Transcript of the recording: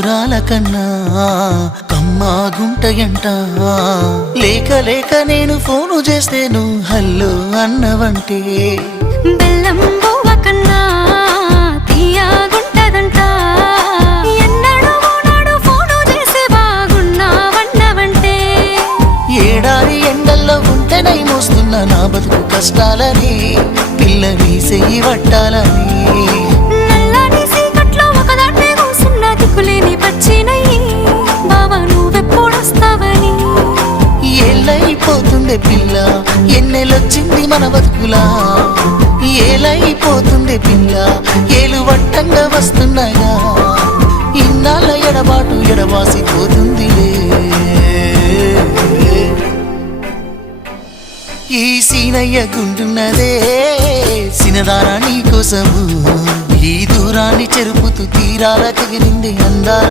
మధురాల కన్నా కమ్మా గుంటయంట లేక లేక నేను ఫోను చేస్తే నువ్వు హల్లో అన్నవంటే బెల్లం బువ్వ కన్నా తీయగుంటదంట ఎన్నడూ నాడు ఫోను చేసే బాగున్నావన్నవంటే ఏడాది ఎండల్లో ఉంటేనై మోస్తున్న నా బతుకు కష్టాలని పిల్లని చెయ్యి పట్టాలని నల్లని సీకట్లో ఒకదాన్నే కూసున్న దిక్కులేని పచ్చినయ్యి బావా నువ్వెప్పుడొస్తావని ఏళ్ళైపోతుండే పిల్ల ఎన్నెలొచ్చింది మన బతుకులా ఏలైపోతుండే పిల్ల ఏలు వట్టంగా వస్తున్నాగా ఇన్నాళ్ళ ఎడబాటు ఎడవాసిపోతుందిలే ఈ సీనయ్య గుంటున్నదే సినదారా నీ కోసము ఈ దూరాన్ని చెరుపుతూ తీరాల తెగిరింది అందా